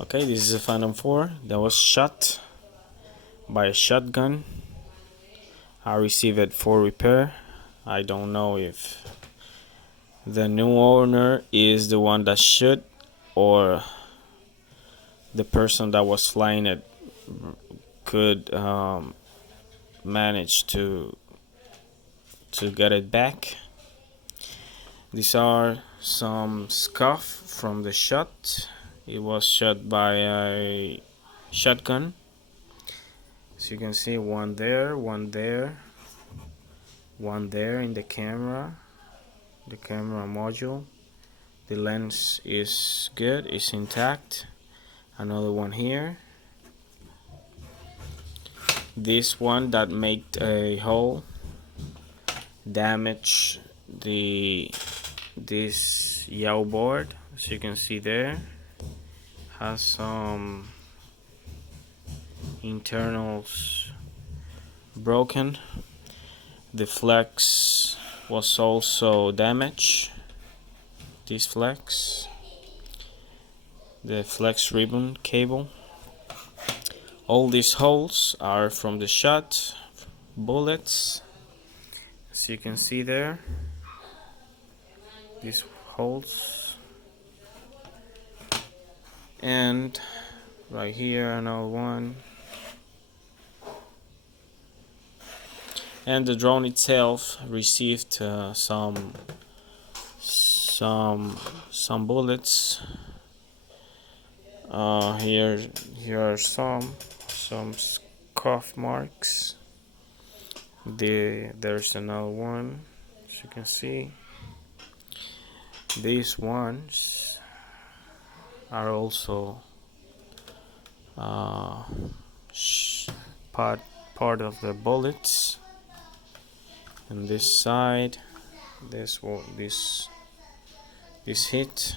Okay, this is a Phantom 4 that was shot by a shotgun. I received it for repair. I don't know if the new owner is the one that shot or the person that was flying it could manage to get it back. These are some scuff from the shot. It was shot by a shotgun. As you can see, one there, one there, one there in the camera module. The lens is good, it's intact. Another one here. This one that made a hole damaged this yaw board. As you can see there, has some internals broken. The flex was also damaged. This flex, the flex ribbon cable. All these holes are from the shot bullets. As you can see there, these holes, and right here another one. And the drone itself received some bullets. Here are some scuff marks. There's another one. As you can see, these ones are also part of the bullets. And this side, this hit,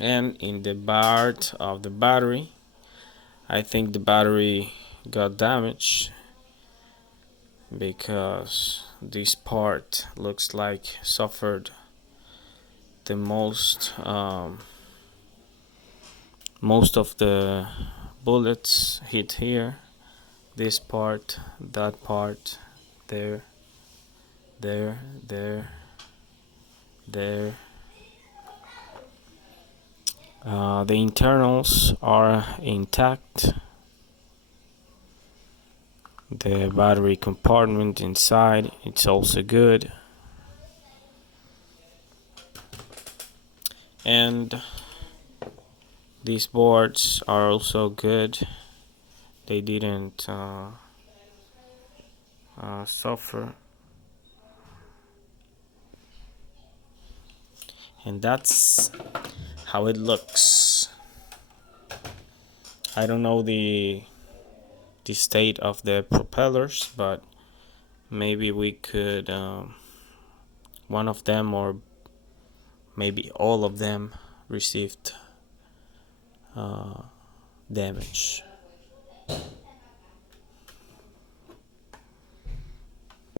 and in the part of the battery, I think the battery got damaged because this part looks like suffered the most. Most of the bullets hit here, this part, that part, there. The internals are intact. The battery compartment inside, it's also good. And these boards are also good. They didn't suffer. And that's how it looks. I don't know the state of the propellers, but maybe we could one of them or maybe all of them received damage.